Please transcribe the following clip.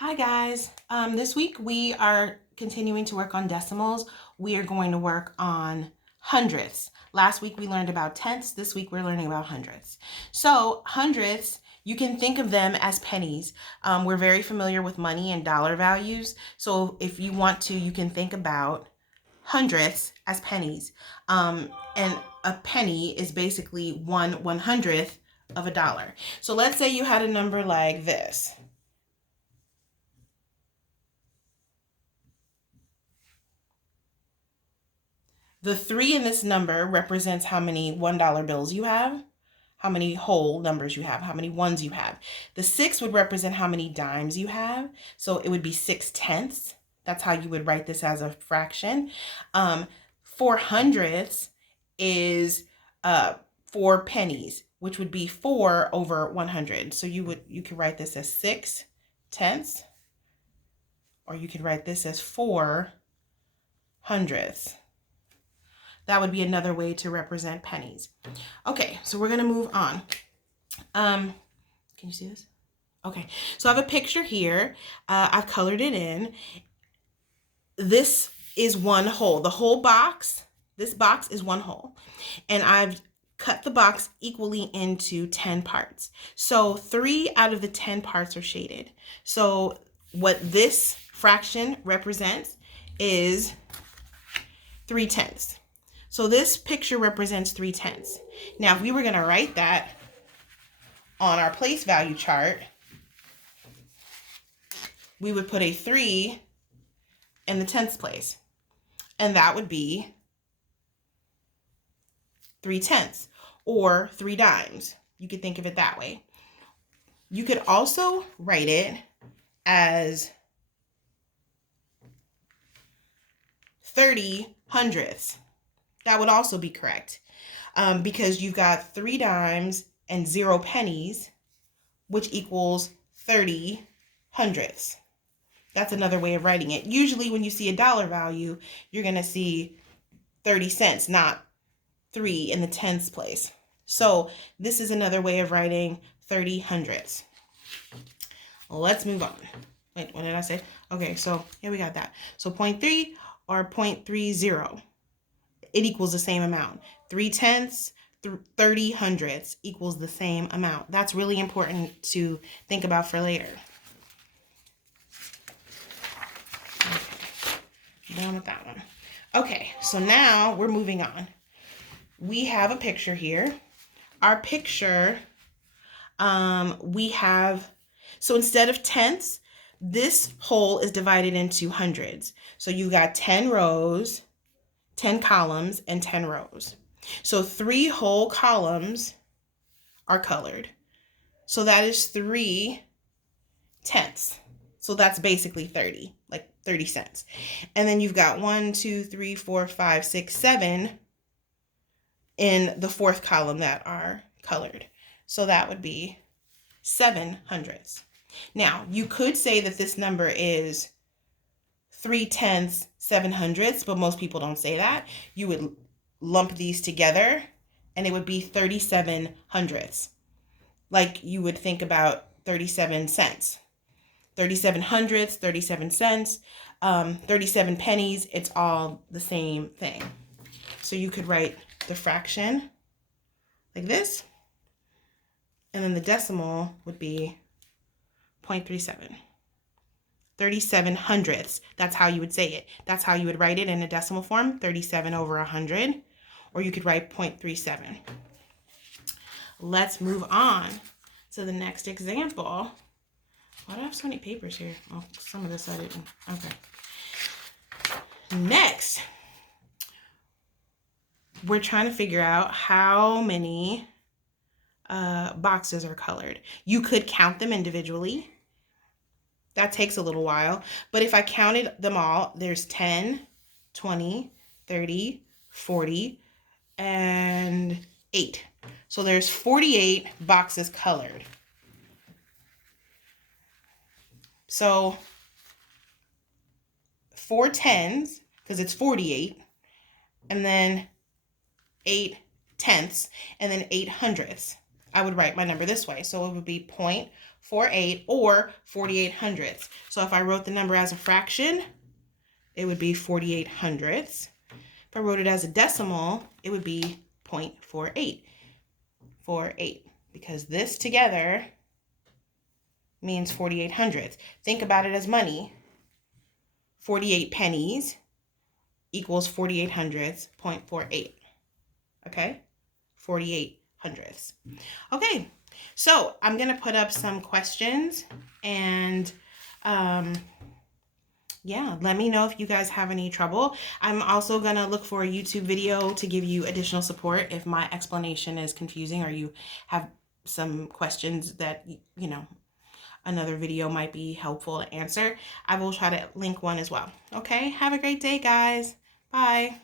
Hi guys. This week we are continuing to work on decimals. We are going to work on hundredths. Last week we learned about tenths. This week we're learning about hundredths. So hundredths, you can think of them as pennies. We're very familiar with money and dollar values. So if you want to, you can think about hundredths as pennies. And a penny is basically 1/100th of a dollar. So let's say you had a number like this. The 3 in this number represents how many $1 bills you have, how many whole numbers you have, how many ones you have. The 6 would represent how many dimes you have, so it would be 6/10. That's how you would write this as a fraction. 400ths is 4 pennies, which would be 4 over 100. So you could write this as 6/10, or you could write this as 4/100ths. That would be another way to represent pennies. Okay, so we're gonna move on. Can you see this? Okay, so I have a picture here. I've colored it in. This is one whole. The whole box, this box is one whole. And I've cut the box equally into 10 parts. So 3 out of the 10 parts are shaded. So what this fraction represents is 3/10. So this picture represents 3/10. Now, if we were going to write that on our place value chart, we would put a 3 in the tenths place. And that would be 3/10 or 3 dimes. You could think of it that way. You could also write it as 30/100ths. That would also be correct, because you've got 3 dimes and 0 pennies, which equals 30/100ths. That's another way of writing it. Usually when you see a dollar value, you're going to see 30 cents, not 3 in the tenths place. So this is another way of writing 30/100ths. Let's move on. Wait, what did I say? Okay, so here we got that. So 0.3 or 0.30. It equals the same amount. 3/10, 30/100ths equals the same amount. That's really important to think about for later. Okay, done with that one. Okay, so now we're moving on. We have a picture here. Our picture, we have, so instead of tenths, this whole is divided into hundreds. So you got 10 rows, 10 columns, and 10 rows. So 3 whole columns are colored. So that is 3/10. So that's basically 30, like 30 cents. And then you've got 1, 2, 3, 4, 5, 6, 7 in the 4th column that are colored. So that would be 7/100ths. Now, you could say that this number is 3/10, 7/100ths, but most people don't say that. You would lump these together and it would be 37/100ths. Like you would think about 37 cents. 37/100ths, 37 cents, 37 pennies, it's all the same thing. So you could write the fraction like this, and then the decimal would be 0.37. 37/100ths. That's how you would say it. That's how you would write it in a decimal form, 37 over 100, or you could write 0.37. Let's move on to the next example. Why do I have so many papers here? Oh, some of this I didn't. Okay. Next, we're trying to figure out how many boxes are colored. You could count them individually. That takes a little while. But if I counted them all, there's 10, 20, 30, 40, and 8. So there's 48 boxes colored. So 4 10s, because it's 48, and then 8/10ths, and then 8/100ths. I would write my number this way. So it would be 0.48 or 48 hundredths. So if I wrote the number as a fraction, it would be 48 hundredths. If I wrote it as a decimal, it would be 0.48. 48, because this together means 48 hundredths. Think about it as money. 48 pennies equals 48 hundredths, 0.48. Okay? 48 hundredths. Okay, so I'm going to put up some questions and yeah, let me know if you guys have any trouble. I'm also going to look for a YouTube video to give you additional support if my explanation is confusing or you have some questions that, you know, another video might be helpful to answer. I will try to link one as well. Okay, have a great day, guys. Bye.